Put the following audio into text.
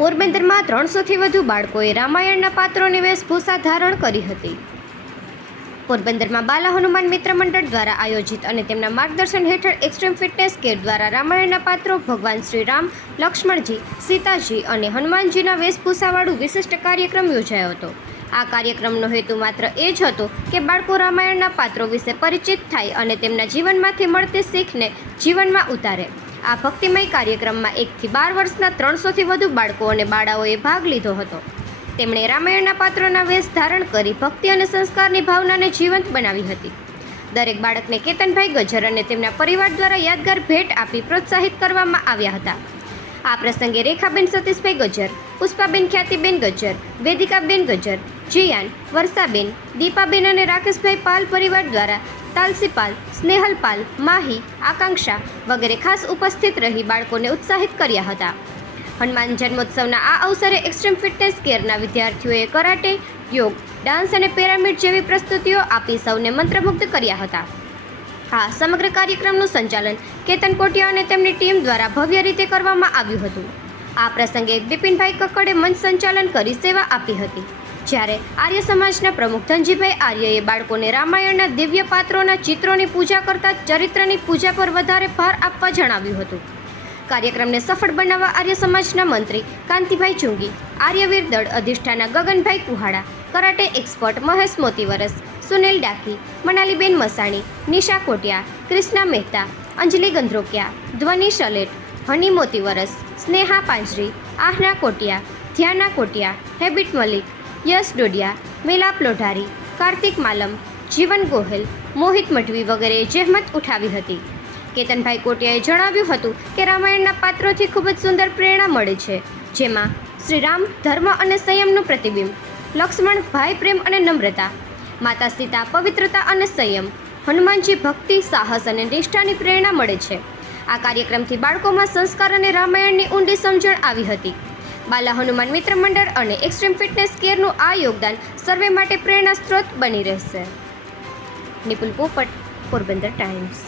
પોરબંદરમાં 300થી વધુ બાળકોએ રામાયણના પાત્રોની વેશભૂષા ધારણ કરી હતી. પોરબંદરમાં બાલા હનુમાન મિત્ર મંડળ દ્વારા આયોજિત અને તેમના માર્ગદર્શન હેઠળ એક્સ્ટ્રીમ ફિટનેસ કેર દ્વારા રામાયણના પાત્રો ભગવાન શ્રી રામ, લક્ષ્મણજી, સીતાજી અને હનુમાનજીના વેશભૂષાવાળું વિશિષ્ટ કાર્યક્રમ યોજાયો હતો. આ કાર્યક્રમનો હેતુ માત્ર એ જ હતો કે બાળકો રામાયણના પાત્રો વિશે પરિચિત થાય અને તેમના જીવનમાંથી મળતી શીખને જીવનમાં ઉતારે. આ ભક્તિમય કાર્યક્રમમાં 1 થી 12 વર્ષના 300થી વધુ બાળકો અને બાળાઓએ ભાગ લીધો હતો. તેમણે રામાયણના પાત્રોના વેશ ધારણ કરી ભક્તિ અને સંસ્કારની ભાવનાને જીવંત બનાવી હતી. દરેક બાળકને કેતનભાઈ ગજ્જર અને તેમના પરિવાર દ્વારા યાદગાર ભેટ આપી પ્રોત્સાહિત કરવામાં આવ્યા હતા. આ પ્રસંગે રેખાબેન સતીશભાઈ ગજ્જર, પુષ્પાબેન ખ્યાતિબેન ગજ્જર, વેદિકાબેન ગજ્જર, જીયાન, વર્ષાબેન, દીપાબેન અને રાકેશભાઈ પાલ પરિવાર દ્વારા તાલસીપાલ, સ્નેહલપાલ, માહી, આકાંક્ષા વગેરે ખાસ ઉપસ્થિત રહી બાળકોને ઉત્સાહિત કર્યા હતા. હનુમાન જન્મોત્સવના આ અવસરે એક્સ્ટ્રીમ ફિટનેસ કેરના વિદ્યાર્થીઓએ કરાટે, યોગ, ડાન્સ અને પિરામિડ જેવી પ્રસ્તુતિઓ આપી સૌને મંત્રમુગ્ધ કર્યા હતા. આ સમગ્ર કાર્યક્રમનું સંચાલન કેતન કોટિયા અને તેમની ટીમ દ્વારા ભવ્ય રીતે કરવામાં આવ્યું હતું. આ પ્રસંગે બિપિનભાઈ કક્કડે મંચ સંચાલન કરી સેવા આપી હતી, જ્યારે આર્ય સમાજના પ્રમુખ ધનજીભાઈ આર્યએ બાળકોને રામાયણના દિવ્ય પાત્રોના ચિત્રોની પૂજા કરતા ચરિત્રની પૂજા પર વધારે ભાર આપવા જણાવ્યું હતું. કાર્યક્રમને સફળ બનાવવા આર્ય સમાજના મંત્રી કાંતિભાઈ ચુંગી, આર્યવીર દળ અધિષ્ઠાના ગગનભાઈ કુહાડા, કરાટે એક્સપર્ટ મહેશ મોતીવરસ, સુનિલ ડાકી, મનાલીબેન મસાણી, નિશા કોટિયા, ક્રિષ્ના મહેતા, અંજલિ ગંધ્રોકિયા, ધ્વનિ શલેટ, હની મોતીવરસ, સ્નેહા પાંજરી, આહના કોટિયા, ધ્યાના કોટિયા, હેબિટ મલિક, યશ ડોડિયા, મેલાપ લોઢારી, કાર્તિક માલમ, જીવન ગોહેલ, મોહિત મઢવી વગેરેએ જહેમત ઉઠાવી હતી. કેતનભાઈ કોટિયાએ જણાવ્યું હતું કે રામાયણના પાત્રોથી ખૂબ જ સુંદર પ્રેરણા મળે છે, જેમાં શ્રી રામ ધર્મ અને સંયમનું પ્રતિબિંબ, લક્ષ્મણ ભાઈ પ્રેમ અને નમ્રતા, માતા સીતા પવિત્રતા અને સંયમ, હનુમાનજી ભક્તિ, સાહસ અને નિષ્ઠાની પ્રેરણા મળે છે. આ કાર્યક્રમથી બાળકોમાં સંસ્કાર અને રામાયણની ઊંડી સમજણ આવી હતી. બાલા હનુમાન મિત્ર મંડળ અને એક્સ્ટ્રીમ ફિટનેસ કેરનું આ યોગદાન સર્વે માટે પ્રેરણા સ્ત્રોત બની રહેશે. નિપુલ પોપટ, પોરબંદર ટાઈમ્સ.